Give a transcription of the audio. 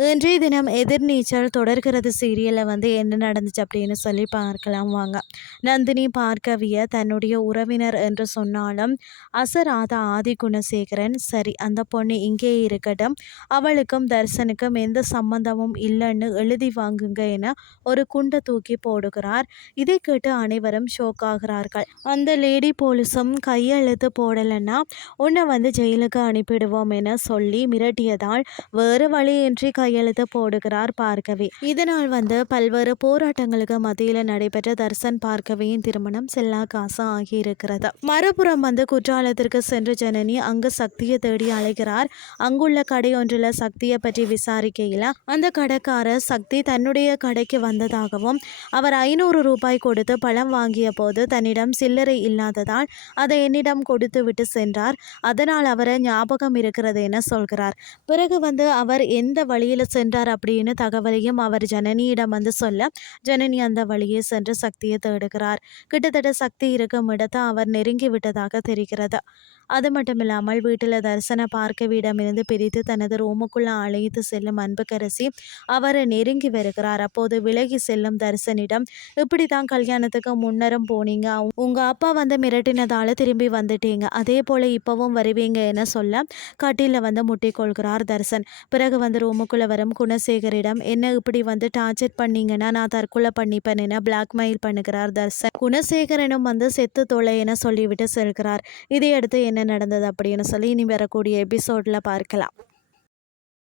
இன்றைய தினம் எதிர்நீச்சல் தொடர்கிறது. சீரியலில் வந்து என்ன நடந்துச்சு அப்படின்னு சொல்லி பார்க்கலாம் வாங்க. நந்தினி பார்க்கவிய தன்னுடைய உறவினர் என்று சொன்னாலும் அசராத ஆதி குணசேகரன் சரி அந்த பொண்ணு இங்கே இருக்கட்டும். அவளுக்கும் தர்சனுக்கும் எந்த சம்பந்தமும் இல்லைன்னு எழுதி வாங்குங்க என ஒரு குண்டை தூக்கி போடுகிறார். இதை கேட்டு அனைவரும் ஷோக் ஆகிறார்கள். அந்த லேடி போலீஸும் கையெழுத்து போடலைன்னா உன்னை வந்து ஜெயிலுக்கு அனுப்பிடுவோம் என சொல்லி மிரட்டியதால் வேறு வழியின்றி கை கையெழுத்து போடுகிறார் பார்க்கவி இதனால் வந்து பல்வேறு போராட்டங்களுக்கு மத்தியில் நடைபெற்ற தர்சன் பார்க்கவியின் திருமணம் செல்லா காசா ஆகியிருக்கிறது. மறுபுறம் வந்து குற்றாலத்திற்கு சென்ற ஜனனி அங்கு சக்தியை தேடி அழைக்கிறார் அங்குள்ள கடை ஒன்றில் சக்தியை பற்றி விசாரிக்கையில் அந்த கடைக்காரர் சக்தி தன்னுடைய கடைக்கு வந்ததாகவும் அவர் ஐநூறு ரூபாய் கொடுத்து பழம் வாங்கிய போது தன்னிடம் சில்லறை இல்லாததால் அதை என்னிடம் கொடுத்து விட்டு சென்றார். அதனால் அவரை ஞாபகம் இருக்கிறது என சொல்கிறார். பிறகு வந்து அவர் எந்த வழியில் சென்றார் அப்படின்னு தகவலையும் அவர் ஜனனியிடம் வந்து சொல்ல ஜனனி அந்த வழியே சென்று சக்தியை தேடுகிறார். கிட்டத்தட்ட சக்தி இருக்கும் இடத்தை அவர் நெருங்கி விட்டதாக தெரிகிறது. அது மட்டும் இல்லாமல் வீட்டில் தரிசன பார்க்கவிடமிருந்து பிரித்து தனது ரூமுக்குள்ள அழைத்து செல்லும் அன்புக்கரசி அவரை நெருங்கி வருகிறார். அப்போது விலகி செல்லும் தரிசனிடம் இப்படி தான் கல்யாணத்துக்கு முன்னரும் போனீங்க. உங்க அப்பா வந்து மிரட்டினதால திரும்பி வந்துட்டீங்க. அதே போல இப்பவும் வருவீங்க என சொல்ல கட்டில வந்து முட்டிக்கொள்கிறார் தர்சன். பிறகு வந்து ரூமுக்குள்ள வரும் குணசேகரிடம் என்ன இப்படி வந்து டார்ச்சர் பண்ணீங்கன்னா நான் தற்கொலை பண்ணிப்பேன் என பிளாக்மெயில் பண்ணுகிறார் தர்சன். குணசேகரனும் வந்து செத்து தொலை என சொல்லிவிட்டு செல்கிறார். இதையடுத்து என்ன நடந்தது அப்படின்னு சொல்லி இனி வரக்கூடிய எபிசோடில் பார்க்கலாம்.